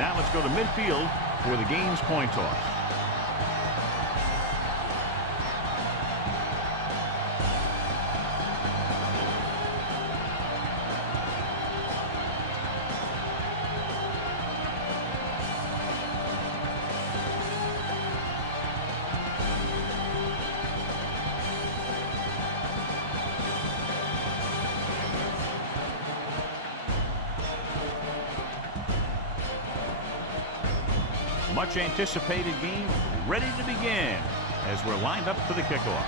Now let's go to midfield for the game's coin toss. Much anticipated game ready to begin as we're lined up for the kickoff.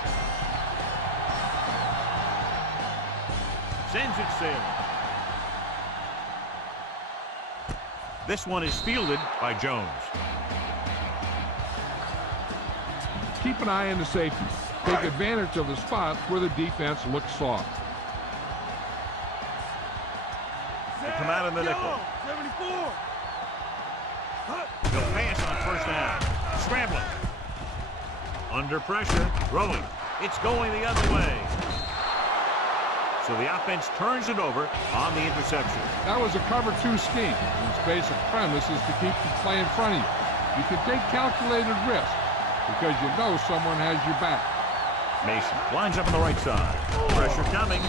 Sends it sailing. This one is fielded by Jones. Keep an eye on the safety. Take advantage of the spots where the defense looks soft. They come out in the nickel. 74. They'll pass on first down. Scrambling. Under pressure. Throwing. It's going the other way. So the offense turns it over on the interception. That was a cover 2 scheme. Its basic premise is to keep the play in front of you. You can take calculated risk because you know someone has your back. Mason lines up on the right side. Pressure coming.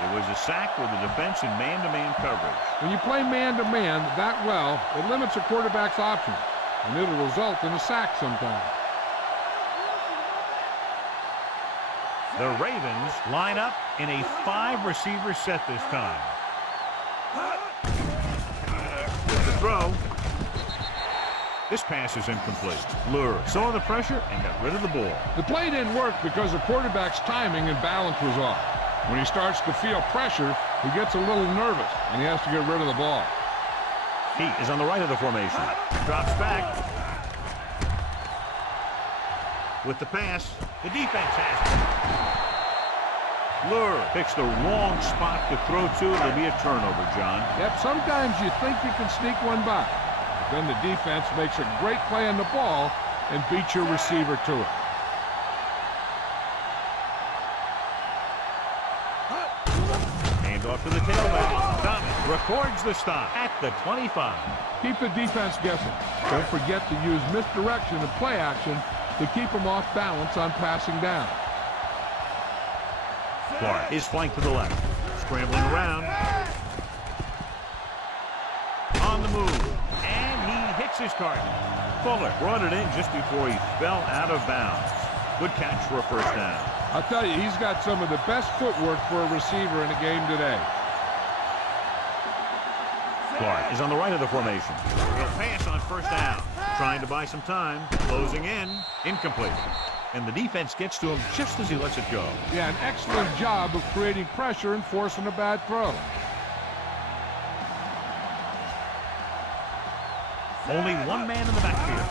It was a sack with the defense in man-to-man coverage. When you play man-to-man that well, it limits a quarterback's options, and it'll result in a sack sometimes. The Ravens line up in a 5-receiver set this time. The throw. This pass is incomplete. Lure saw the pressure and got rid of the ball. The play didn't work because the quarterback's timing and balance was off. When he starts to feel pressure, he gets a little nervous, and he has to get rid of the ball. He is on the right of the formation. Drops back. With the pass, the defense has it. Lure picks the wrong spot to throw to. It'll be a turnover, John. Yep, sometimes you think you can sneak one by. But then the defense makes a great play on the ball and beats your receiver to it. Off to the tailback. Thomas records the stop at the 25. Keep the defense guessing. Don't forget to use misdirection and play action to keep them off balance on passing down. Clark is flanked to the left. Scrambling around. On the move. And he hits his target. Fuller brought it in just before he fell out of bounds. Good catch for a first down. I'll tell you, he's got some of the best footwork for a receiver in a game today. Clark is on the right of the formation. He'll pass on first down. Trying to buy some time. Closing in. Incomplete. And the defense gets to him just as he lets it go. Yeah, an excellent job of creating pressure and forcing a bad throw. Only one man in the backfield.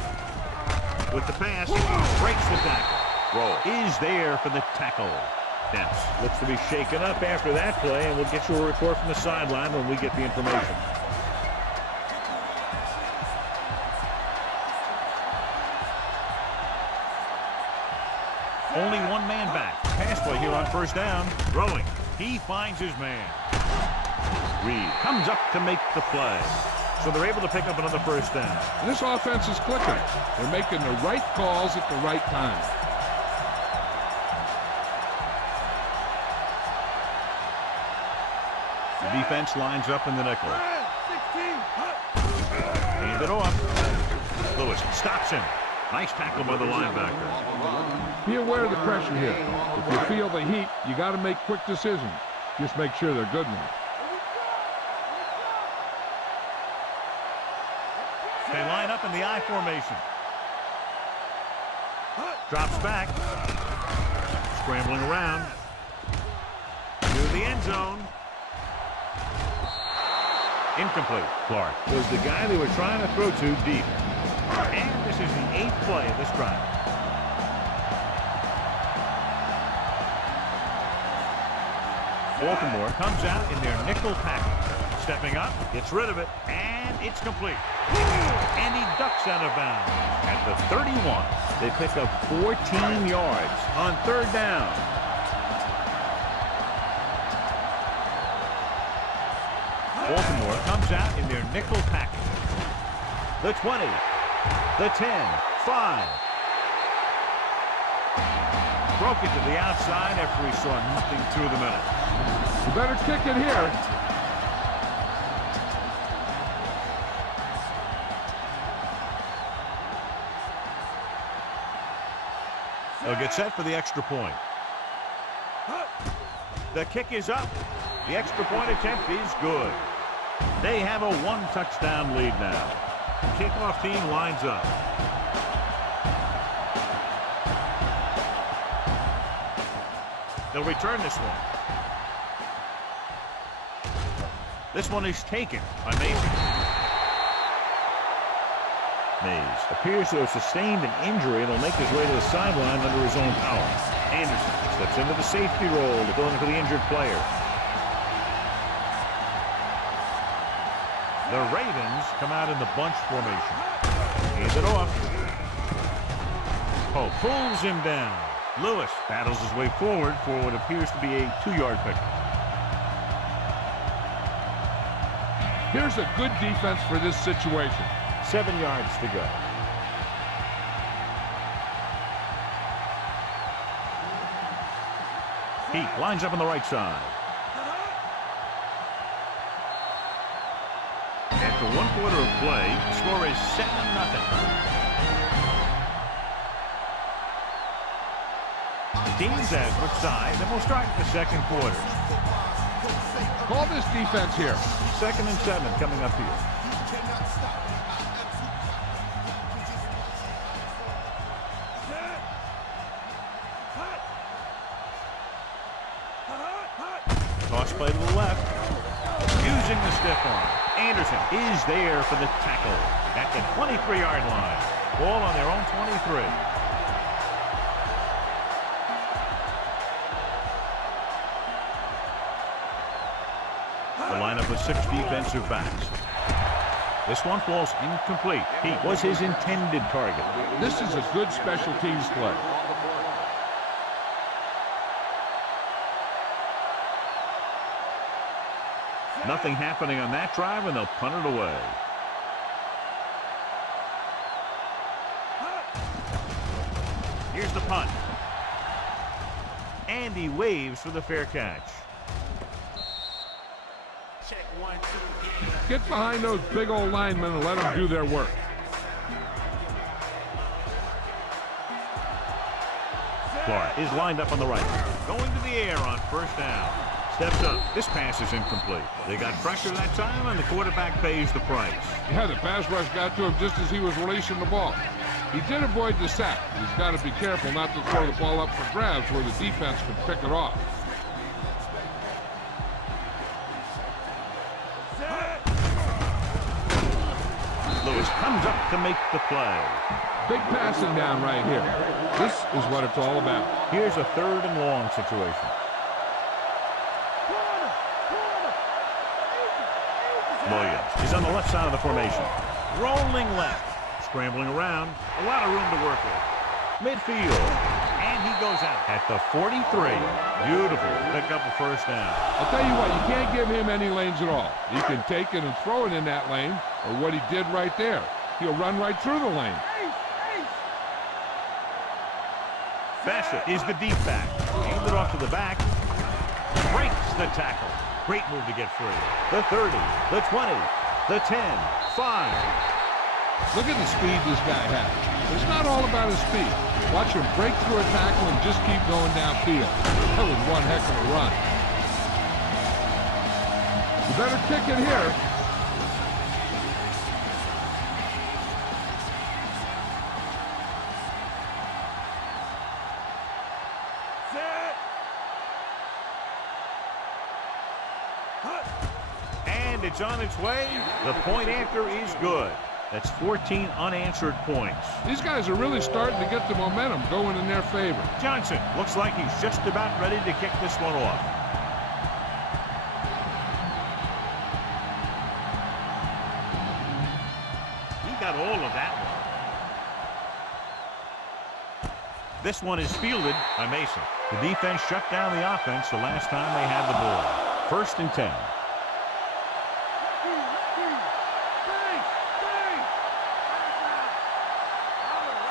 With the pass, breaks the tackle. Roll is there for the tackle. Dents looks to be shaken up after that play, and we'll get you a report from the sideline when we get the information. Only one man back. Pass play here on first down. Throwing. He finds his man. Reed comes up to make the play. So they're able to pick up another first down. And this offense is clicking. They're making the right calls at the right time. The defense lines up in the nickel. 16. Hand it off. Lewis stops him. Nice tackle by the linebacker. Be aware of the pressure here. If you feel the heat, you got to make quick decisions. Just make sure they're good ones. They line up in the I formation. Drops back. Scrambling around. To the end zone. Incomplete. Clark was the guy they were trying to throw to deep. And this is the 8th play of this drive. Baltimore comes out in their nickel package. Stepping up, gets rid of it, and it's complete. And he ducks out of bounds. At the 31, they pick up 14 yards on third down. Baltimore comes out in their nickel package. the 20, the 10, 5. Broke it to the outside after he saw nothing through the middle. You better kick it here. They'll get set for the extra point. The kick is up. The extra point attempt is good. They have a one-touchdown lead now. Kickoff team lines up. They'll return this one. This one is taken by Mason. Mays appears to have sustained an injury and will make his way to the sideline under his own power. Anderson steps into the safety role to fill in for the injured player. The Ravens come out in the bunch formation. Hands it off. Poe pulls him down. Lewis battles his way forward for what appears to be a 2-yard pickup. Here's a good defense for this situation. 7 yards to go. Heat lines up on the right side. After 1 quarter of play, the score is 7-0. Teams at which side, then we'll start the second quarter. Call this defense here. 2nd and 7 coming up here. Toss play to the left. Using the stiff arm. Anderson is there for the tackle at the 23-yard line. Ball on their own 23. The lineup with 6 defensive backs. This one falls incomplete. He was his intended target. This is a good special teams play. Nothing happening on that drive, and they'll punt it away. Here's the punt. And he waves for the fair catch. Get behind those big old linemen and let them do their work. Clark is lined up on the right. Going to the air on 1st down. Steps up. This pass is incomplete. They got pressure that time, and the quarterback pays the price. Yeah, the pass rush got to him just as he was releasing the ball. He did avoid the sack. He's got to be careful not to throw the ball up for grabs where the defense can pick it off. Lewis comes up to make the play. Big passing down right here. This is what it's all about. Here's a 3rd and long situation. Williams is on the left side of the formation. Rolling left. Scrambling around. A lot of room to work with. Midfield. And he goes out at the 43. Beautiful. Pick up a 1st down. I'll tell you what, you can't give him any lanes at all. He can take it and throw it in that lane, or what he did right there. He'll run right through the lane. Bassett is the deep back. Aimed it off to the back. Breaks the tackle. Great move to get free. The 30, the 20, the 10, 5. Look at the speed this guy has. It's not all about his speed. Watch him break through a tackle and just keep going downfield. That was one heck of a run. You better kick it here. And it's on its way. The point after is good. That's 14 unanswered points. These guys are really starting to get the momentum going in their favor. Johnson looks like he's just about ready to kick this one off. He got all of that one. This one is fielded by Mason. The defense shut down the offense the last time they had the ball. 1st and 10.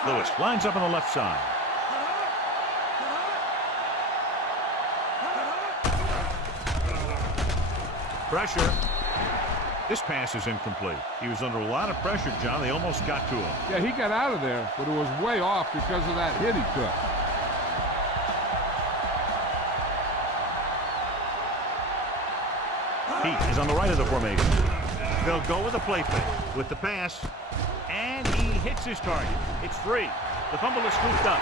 Lewis lines up on the left side. Pressure. This pass is incomplete. He was under a lot of pressure, John. They almost got to him. Yeah, he got out of there, but it was way off because of that hit he took. Heat is on the right of the formation. They'll go with a play fake. With the pass, and he hits his target. It's free. The fumble is scooped up.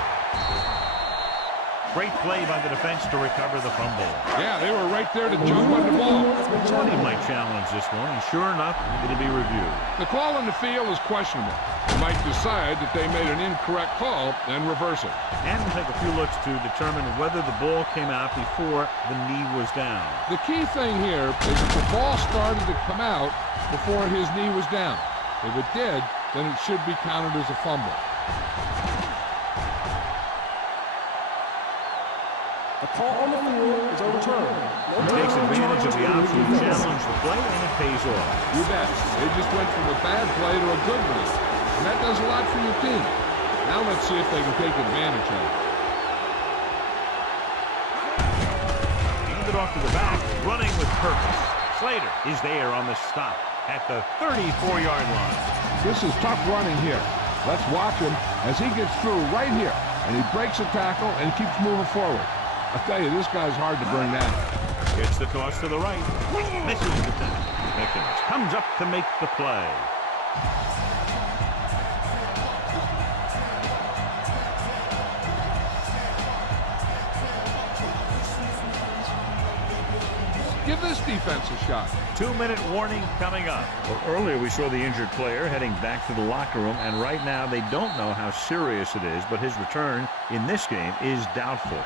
Great play by the defense to recover the fumble. Yeah, they were right there to jump on the ball. 20 might challenge this one, and sure enough, it'll be reviewed. The call on the field is questionable. They might decide that they made an incorrect call and reverse it. And we'll take a few looks to determine whether the ball came out before the knee was down. The key thing here is that the ball started to come out before his knee was down. If it did, then it should be counted as a fumble. The call on the field is overturned. Takes advantage of the option to challenge the play, and it pays off. You bet. They just went from a bad play to a good one. And that does a lot for your team. Now let's see if they can take advantage of it. Hand it off to the back, running with purpose. Slater is there on the stop at the 34-yard line. This is tough running here. Let's watch him as he gets through right here. And he breaks a tackle and keeps moving forward. I tell you, this guy's hard to bring down. Gets the toss to the right. Misses the tackle. Mickens comes up to make the play. Give this defense a shot. 2-minute warning coming up. Well, earlier we saw the injured player heading back to the locker room, and right now they don't know how serious it is, but his return in this game is doubtful.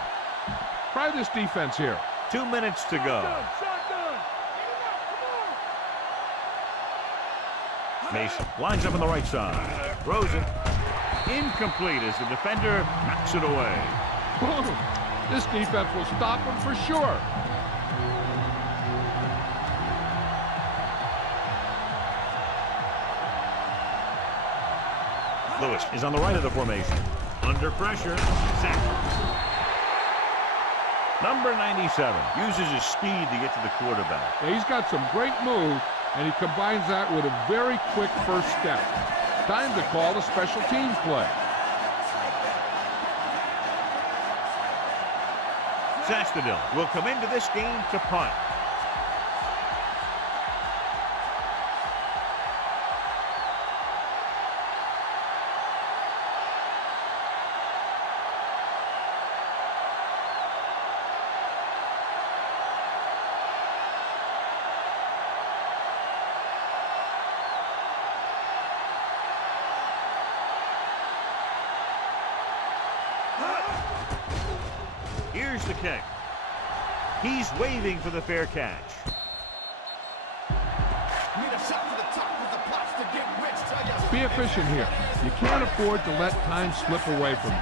Try this defense here. 2 minutes to go. Mason lines up on the right side. Throws it. Incomplete as the defender knocks it away. This defense will stop him for sure. Lewis is on the right of the formation. Under pressure. Sack. Number 97 uses his speed to get to the quarterback. Yeah, he's got some great moves, and he combines that with a very quick first step. Time to call the special teams play. Sastadil will come into this game to punt. Here's the kick. He's waving for the fair catch. Be efficient here. You can't afford to let time slip away from you.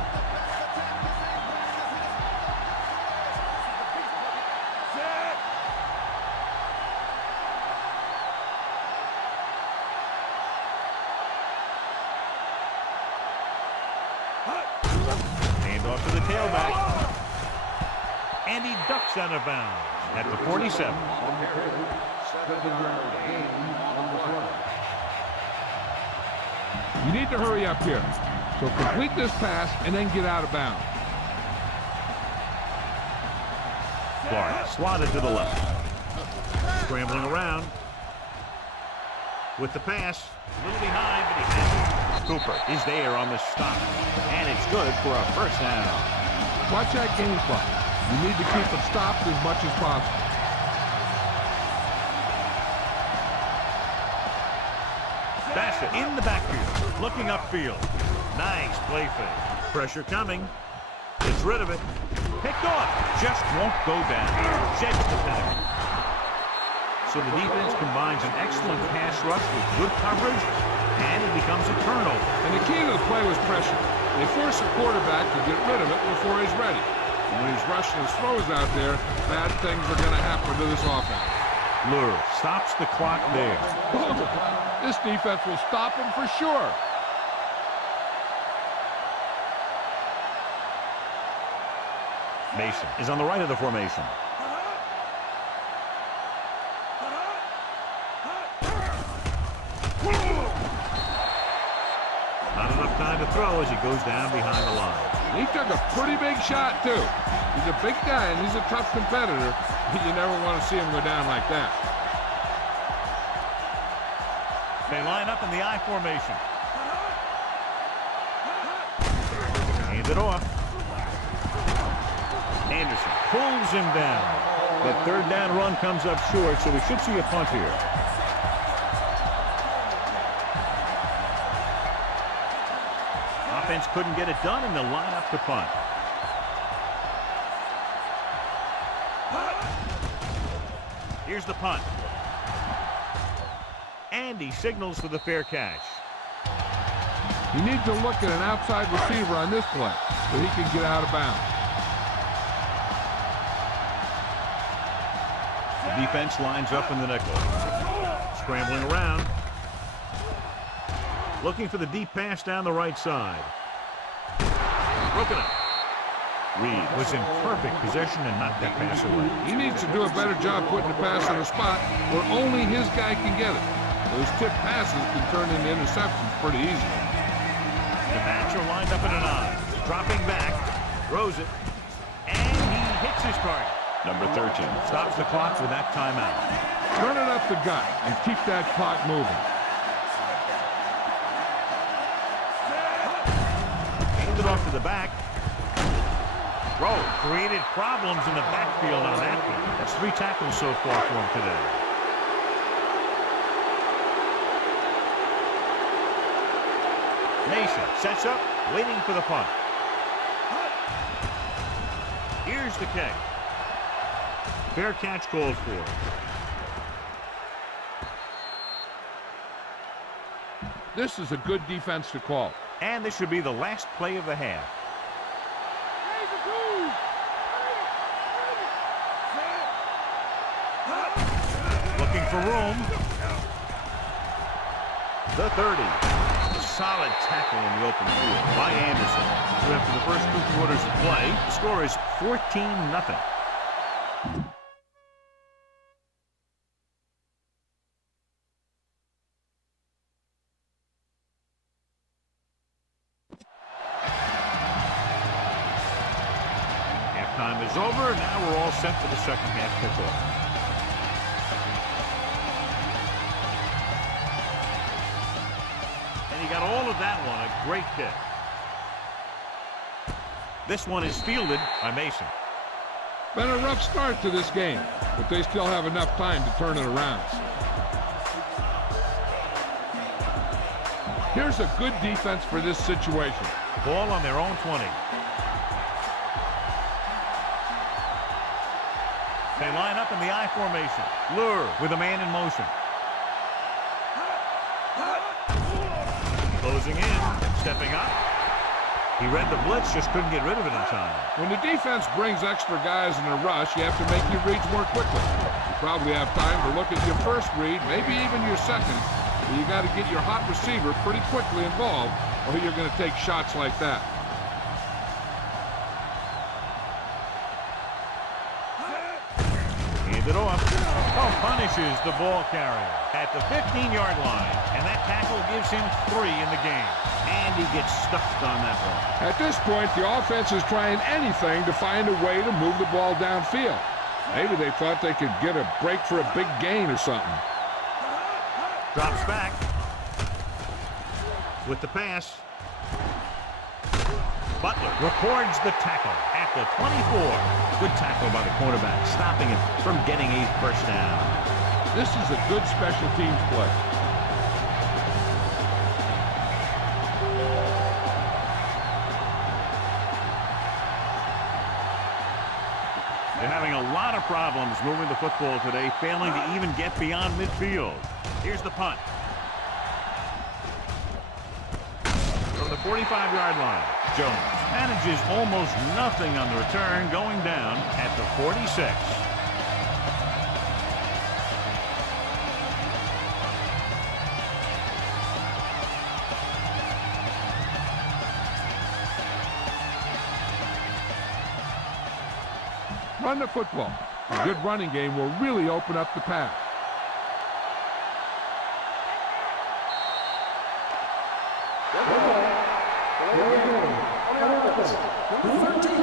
Hand off to the tailback. And he ducks out of bounds at the 47. You need to hurry up here. So complete this pass and then get out of bounds. Clark slotted to the left. Scrambling around. With the pass. A little behind, but he has it. Cooper is there on the stop. And it's good for a first down. Watch that game clock. You need to keep it stopped as much as possible. Bassett in the backfield, looking upfield. Nice play fake. Pressure coming. Gets rid of it. Picked off. Just won't go down. Sheds the penalty. So the defense combines an excellent pass rush with good coverage, and it becomes a turnover. And the key to the play was pressure. They force the quarterback to get rid of it before he's ready. And when he's rushing his throws out there, bad things are going to happen to this offense. Lure stops the clock there. This defense will stop him for sure. Mason is on the right of the formation. Not enough time to throw as he goes down behind the line. He took a pretty big shot, too. He's a big guy, and he's a tough competitor. You never want to see him go down like that. They line up in the I formation. Hands it off. Anderson pulls him down. That third down run comes up short, so we should see a punt here. Offense couldn't get it done, and they'll line up to punt. Here's the punt. And he signals for the fair catch. You need to look at an outside receiver on this play so he can get out of bounds. The defense lines up in the nickel. Scrambling around. Looking for the deep pass down the right side. Broken up. Reed was in perfect possession and knocked that pass away. He needs to do a better job putting the pass in a spot where only his guy can get it. Those tip passes can turn into interceptions pretty easily. The backs are lined up in an I. Dropping back. Throws it. And he hits his target. Number 13 stops the clock with that timeout. Turn it up the gut and keep that clock moving. Hands it off to the back. Throw created problems in the backfield on that one. That's 3 tackles so far for him today. Mason sets up, waiting for the punt. Here's the kick. Fair catch called for. This is a good defense to call. And this should be the last play of the half. Looking for room. The 30. Solid tackle in the open field by Anderson. So after the first 2 quarters of play, the score is 14-0. Halftime is over. Now we're all set for the second half kickoff. And he got all of that one. A great kick. This one is fielded by Mason. Been a rough start to this game, but they still have enough time to turn it around. Here's a good defense for this situation. Ball on their own 20. They line up in the I formation. Lure with a man in motion. Closing in, stepping up. He read the blitz, just couldn't get rid of it in time. When the defense brings extra guys in a rush, you have to make your reads more quickly. You probably have time to look at your first read, maybe even your second. But you got to get your hot receiver pretty quickly involved, or you're going to take shots like that. Hands it off. Oh, punishes the ball carrier at the 15-yard line. And that tackle gives him 3 in the game. And he gets stuffed on that one. At this point, the offense is trying anything to find a way to move the ball downfield. Maybe they thought they could get a break for a big gain or something. Drops back with the pass. Butler records the tackle at the 24. Good tackle by the cornerback, stopping him from getting a first down. This is a good special teams play. They're having a lot of problems moving the football today, failing to even get beyond midfield. Here's the punt. From the 45-yard line, Jones manages almost nothing on the return, going down at the 46. run the football. A good running game will really open up the pass. Number 13.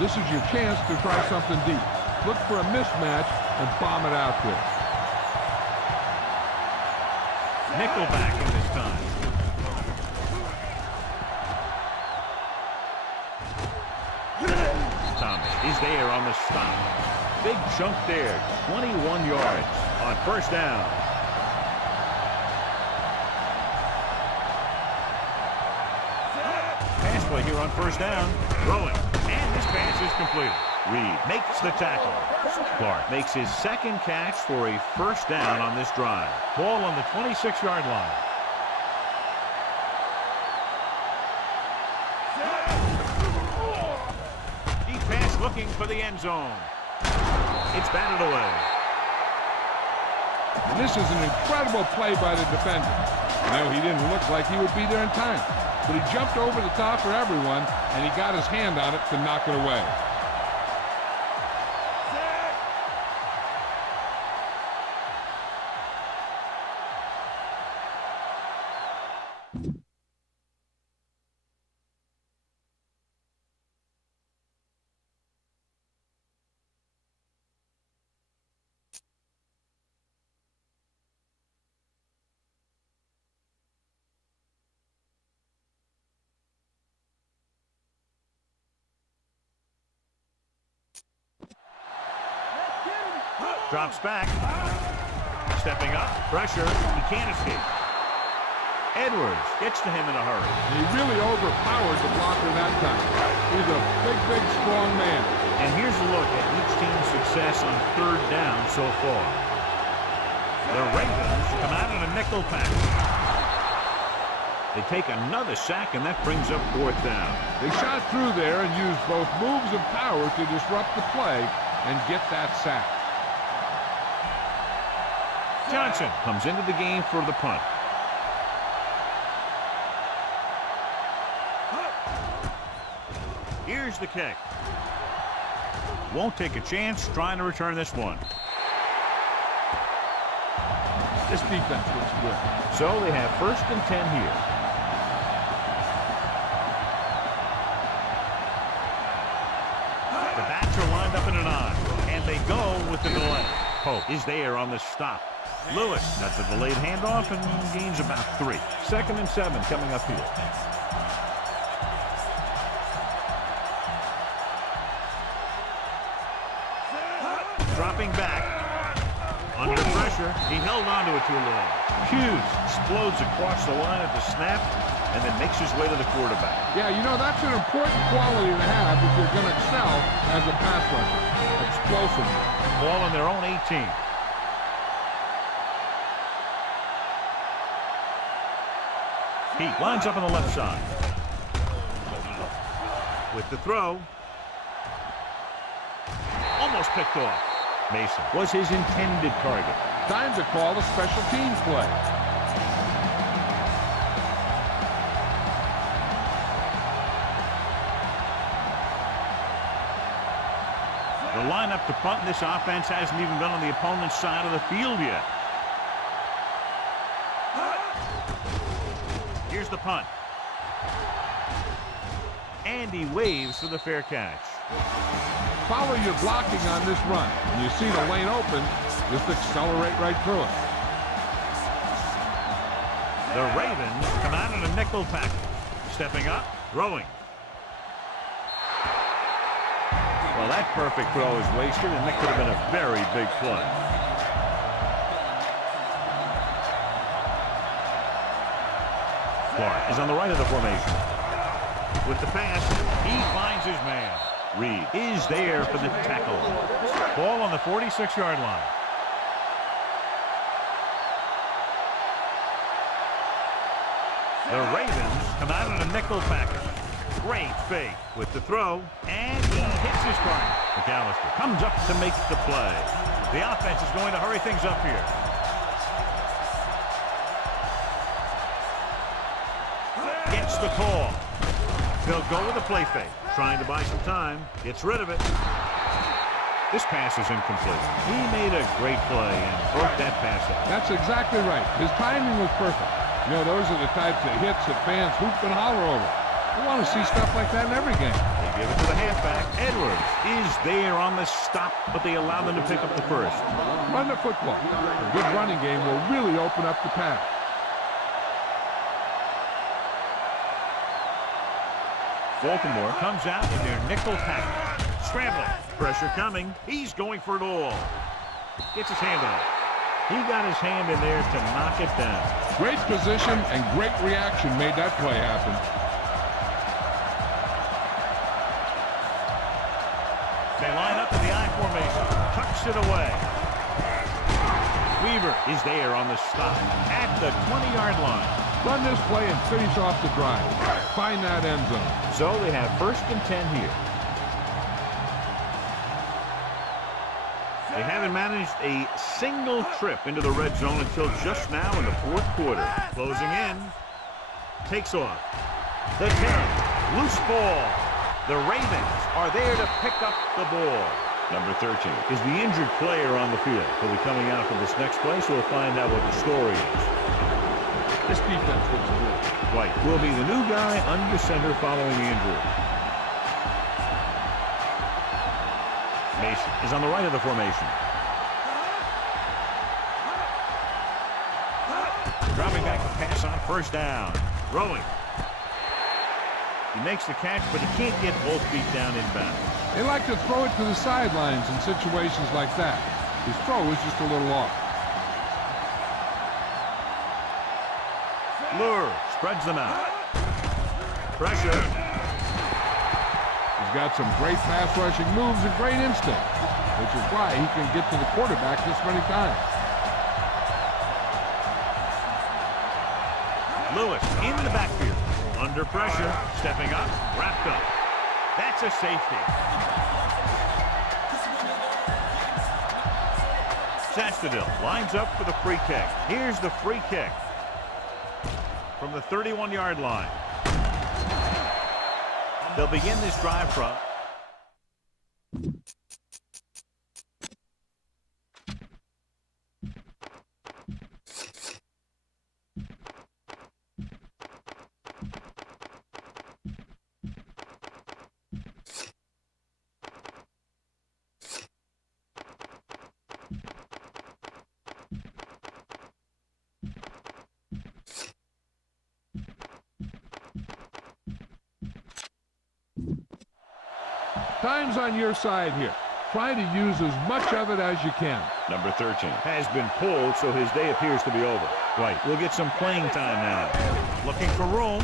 This is your chance to try something deep. Look for a mismatch and bomb it out there. Nickelback in this time. Thomas is there on the stop. Big chunk there. 21 yards on first down. Pass play here on first down. Throwing. And this pass is completed. Reed makes the tackle. Clark makes his second catch for a first down on this drive. Ball on the 26-yard line. Deep pass looking for the end zone. It's batted away. And this is an incredible play by the defender. He didn't look like he would be there in time, but he jumped over the top for everyone, and he got his hand on it to knock it away. Drops back. Stepping up. Pressure. He can't escape. Edwards gets to him in a hurry. He really overpowered the blocker that time. He's a big, strong man. And here's a look at each team's success on third down so far. The Ravens come out in a nickel pack. They take another sack, and that brings up fourth down. They shot through there and used both moves and power to disrupt the play and get that sack. Johnson comes into the game for the punt. Here's the kick. Won't take a chance trying to return this one. This defense looks good. So they have 1st and 10 here. The backs are lined up in an I, and they go with the delay. Pope is there on the stop. Lewis got the delayed handoff and gains about 3. 2nd and 7 coming up here. Dropping back. Under pressure. He held onto it too long. Hughes explodes across the line at the snap and then makes his way to the quarterback. Yeah, that's an important quality to have if you're going to excel as a pass rusher. Explosiveness. Ball on their own 18. He lines up on the left side. With the throw. Almost picked off. Mason was his intended target. Time to call a special teams play. The lineup to punt in this offense hasn't even been on the opponent's side of the field yet. Here's the punt. And he waves for the fair catch. Follow your blocking on this run. When you see the lane open, just accelerate right through it. The Ravens come out in a nickel pack. Stepping up, throwing. Well, that perfect throw is wasted, and that could have been a very big play. Clark is on the right of the formation. With the pass, he finds his man. Reed is there for the tackle. Ball on the 46-yard line. The Ravens come out in a nickel package. Great fake with the throw, and he hits his target. McAllister comes up to make the play. The offense is going to hurry things up here. Gets the call. They'll go with a play fake. Trying to buy some time. Gets rid of it. This pass is incomplete. He made a great play and broke that pass out. That's exactly right. His timing was perfect. Those are the types of hits that fans hoop and holler over. We want to see stuff like that in every game. They Give it to the halfback. Edwards is there on the stop, but they allow them to pick up the first. Run the football. A good running game will really open up the pass. Baltimore comes out in their nickel package. Scrambling. Pressure coming. He's going for it all. Gets his hand on it. He got his hand in there to knock it down. Great position and great reaction made that play happen. They line up in the I formation. Tucks it away. Weaver is there on the stop at the 20-yard line. Run this play and finish off the drive. Find that end zone. So they have 1st and 10 here. They haven't managed a single trip into the red zone until just now in the 4th quarter. Closing in. Takes off. The 10. Loose ball. The Ravens are there to pick up the ball. Number 13 is the injured player on the field. He'll be coming out for this next play, so we'll find out what the story is. This defense looks good. White will be the new guy under center following the injury. Mason is on the right of the formation. Dropping back to pass on 1st down. Rowing. He makes the catch, but he can't get both feet down inbound. They like to throw it to the sidelines in situations like that. His throw is just a little off. Lure spreads them out. Pressure. He's got some great pass rushing moves and great instinct, which is why he can get to the quarterback this many times. Lewis in the backfield. Under pressure. Stepping up. Wrapped up. That's a safety. Sastadil lines up for the free kick. Here's the free kick from the 31-yard line. They'll begin this drive from Time's on your side here. Try to use as much of it as you can. Number 13 has been pulled, so his day appears to be over. White will get some playing time now. Looking for room.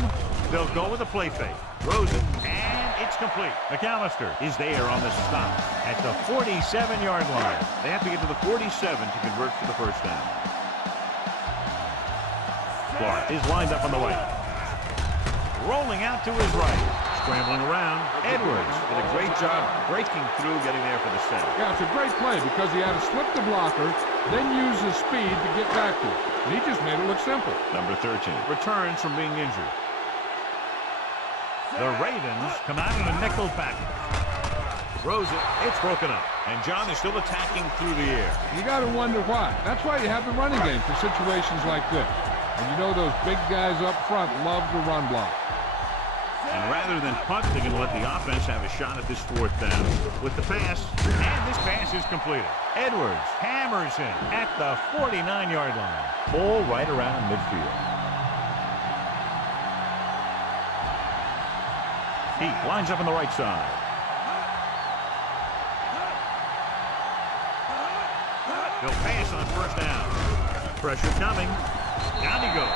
They'll go with a play fake. Throws it, and it's complete. McAllister is there on the stop at the 47-yard line. They have to get to the 47 to convert for the 1st down. Clark is lined up on the right. Rolling out to his right. Scrambling around. Edwards did a great job breaking through, getting there for the center. Yeah, it's a great play because he had to slip the blocker, then use his speed to get back to it. And he just made it look simple. Number 13 returns from being injured. The Ravens come out in a nickel package. Throws it. It's broken up. And John is still attacking through the air. You got to wonder why. That's why you have the running game for situations like this. And you know those big guys up front love the run block. And rather than punt, they're going to let the offense have a shot at this 4th down. With the pass, and this pass is completed. Edwards hammers in at the 49-yard line. Ball right around midfield. Heath lines up on the right side. They'll pass on 1st down. Pressure coming. Down he goes.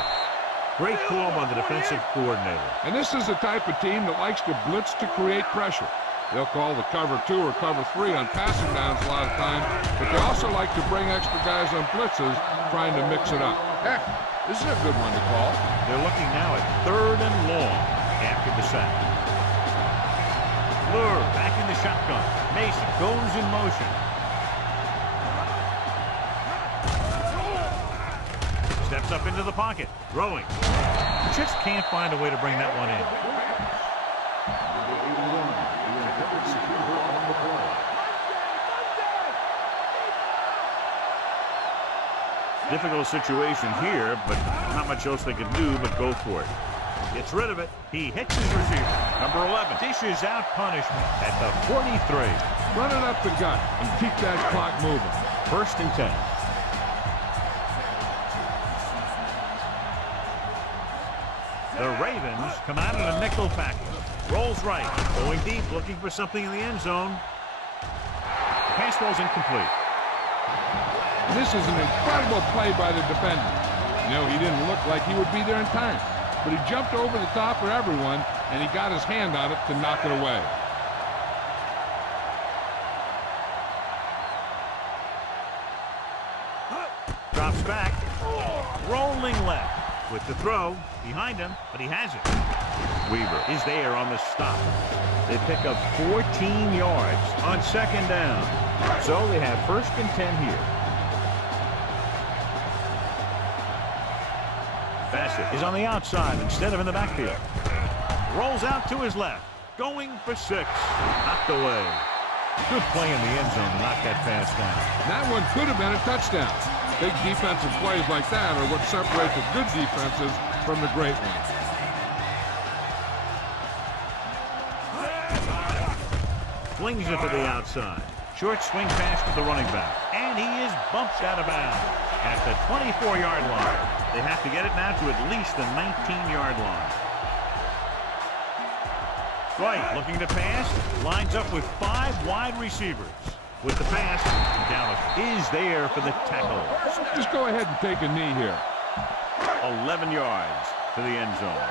Great call by the defensive coordinator. And this is the type of team that likes to blitz to create pressure. They'll call the cover 2 or cover 3 on passing downs a lot of times, but they also like to bring extra guys on blitzes, trying to mix it up. Heck, this is a good one to call. They're looking now at 3rd and long after the sack. Lure back in the shotgun. Mason goes in motion. Steps up into the pocket. Throwing. Just can't find a way to bring that one in. Difficult situation here, but not much else they can do but go for it. Gets rid of it. He hits his receiver. Number 11 dishes out punishment at the 43. Run it up the gut and keep that clock moving. 1st and 10. The Ravens come out in a nickel package. Rolls right. Going deep, looking for something in the end zone. Pass ball's incomplete. This is an incredible play by the defender. You know, he didn't look like he would be there in time, but he jumped over the top of everyone, and he got his hand on it to knock it away. Drops back. Rolling left. With the throw behind him, but he has it. Weaver is there on the stop. They pick up 14 yards on 2nd down. So they have 1st and 10 here. Bassett is on the outside instead of in the backfield. Rolls out to his left. Going for 6. Knocked away. Good play in the end zone to knock that pass down. That one could have been a touchdown. Big defensive plays like that are what separate the good defenses from the great ones. Flings it to the outside. Short swing pass to the running back. And he is bumped out of bounds at the 24-yard line. They have to get it now to at least the 19-yard line. Right, looking to pass. Lines up with 5 wide receivers. With the pass, Dallas is there for the tackle. Just go ahead and take a knee here. 11 yards to the end zone.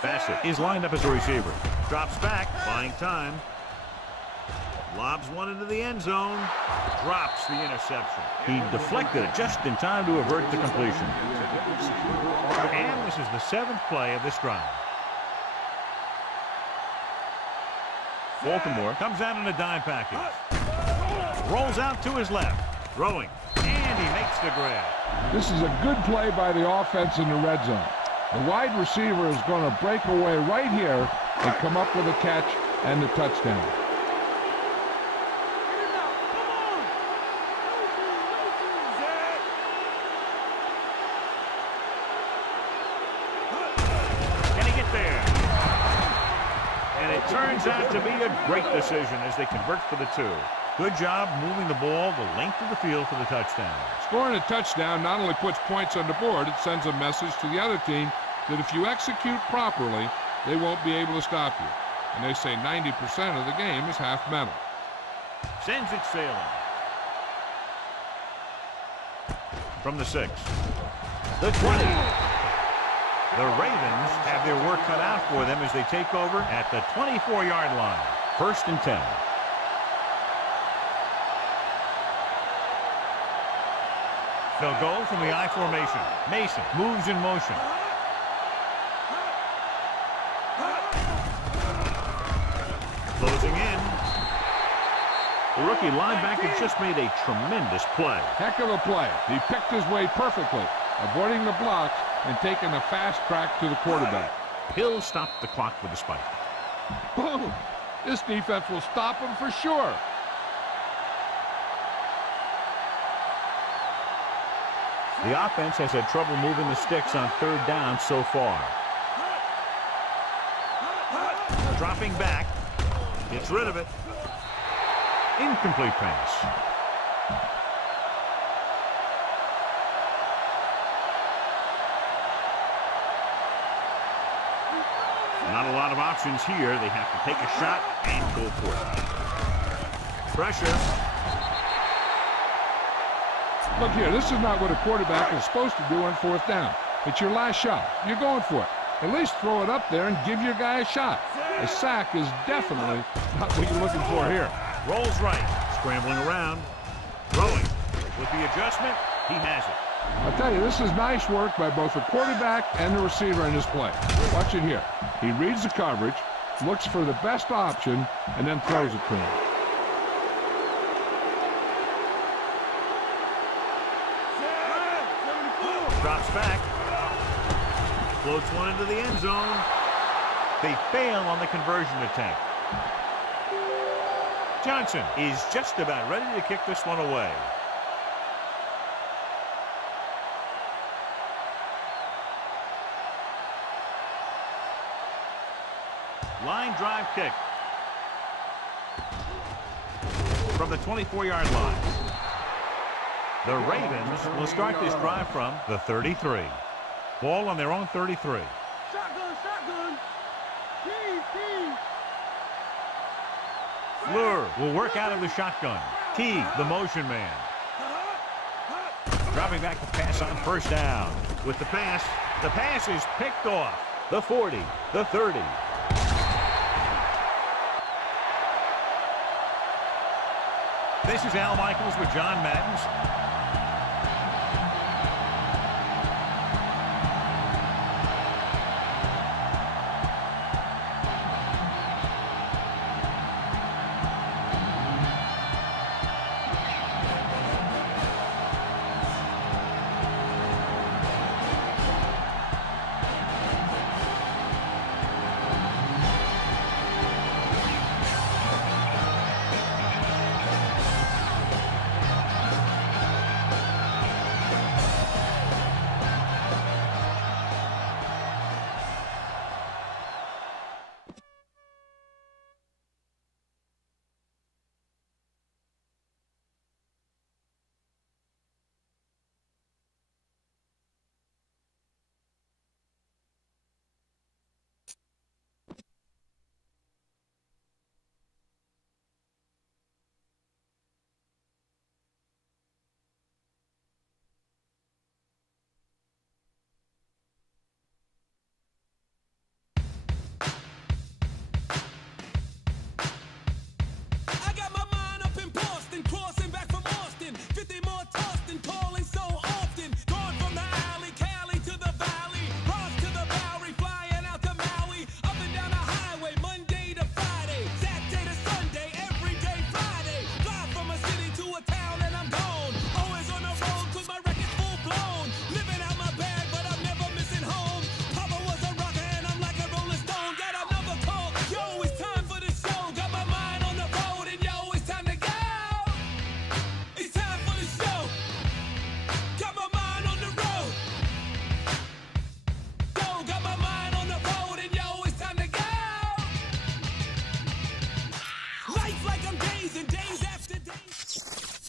Bassett is lined up as a receiver. Drops back, buying time. Lobs one into the end zone. Drops the interception. He deflected it just in time to avert the completion. And this is the 7th play of this drive. Baltimore comes out in a dime package. Rolls out to his left. Throwing. And he makes the grab. This is a good play by the offense in the red zone. The wide receiver is going to break away right here and come up with a catch and the touchdown. Can he get there? And it turns out to be a great decision as they convert for the 2. Good job moving the ball the length of the field for the touchdown. Scoring a touchdown not only puts points on the board, it sends a message to the other team that if you execute properly, they won't be able to stop you. And they say 90% of the game is half mental. Sends it sailing. From the 6. The 20. The Ravens have their work cut out for them as they take over at the 24-yard line. 1st and 10. They'll go from the I formation. Mason moves in motion. Closing in. The rookie linebacker just made a tremendous play. Heck of a play. He picked his way perfectly, avoiding the blocks and taking a fast track to the quarterback. Hill stopped the clock with a spike. Boom! This defense will stop him for sure. The offense has had trouble moving the sticks on 3rd down so far. Dropping back. Gets rid of it. Incomplete pass. Not a lot of options here. They have to take a shot and go for it. Pressure. Look here, this is not what a quarterback is supposed to do on 4th down. It's your last shot. You're going for it. At least throw it up there and give your guy a shot. A sack is definitely not what you're looking for here. Rolls right. Scrambling around. Throwing. With the adjustment, he has it. I'll tell you, this is nice work by both the quarterback and the receiver in this play. Watch it here. He reads the coverage, looks for the best option, and then throws it to him. Drops back. Floats one into the end zone. They fail on the conversion attempt. Johnson is just about ready to kick this one away. Line drive kick. From the 24-yard line. The Ravens will start this drive from the 33. Ball on their own 33. Shotgun. Fleur will work out of the shotgun. Teague, the motion man. Dropping back to pass on first down. With the pass is picked off. The 40, the 30. This is Al Michaels with John Madden.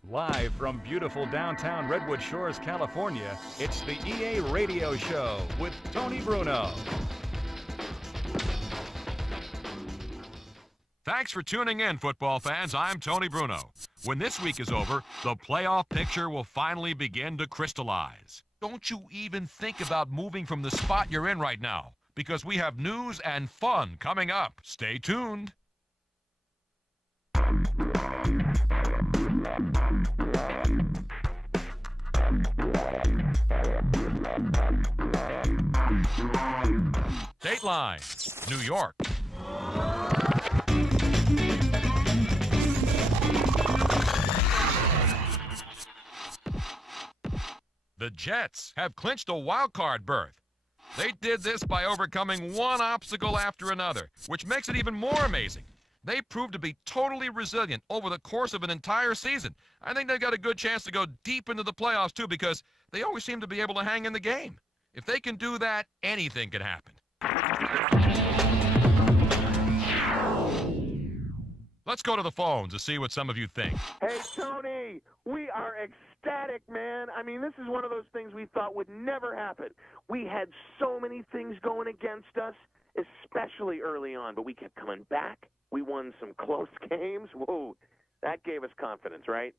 Live from beautiful downtown Redwood Shores, California, it's the EA Radio Show with Tony Bruno. Thanks for tuning in, football fans. I'm Tony Bruno. When this week is over, the playoff picture will finally begin to crystallize. Don't you even think about moving from the spot you're in right now, because we have news and fun coming up. Stay tuned. Dateline, New York. The Jets have clinched a wild card berth. They did this by overcoming one obstacle after another, which makes it even more amazing. They proved to be totally resilient over the course of an entire season. I think they've got a good chance to go deep into the playoffs, too, because they always seem to be able to hang in the game. If they can do that, anything can happen. Let's go to the phones to see what some of you think. Hey, Tony, we are ecstatic, man. I mean, this is one of those things we thought would never happen. We had so many things going against us, especially early on, but we kept coming back. We won some close games. Whoa, that gave us confidence, right?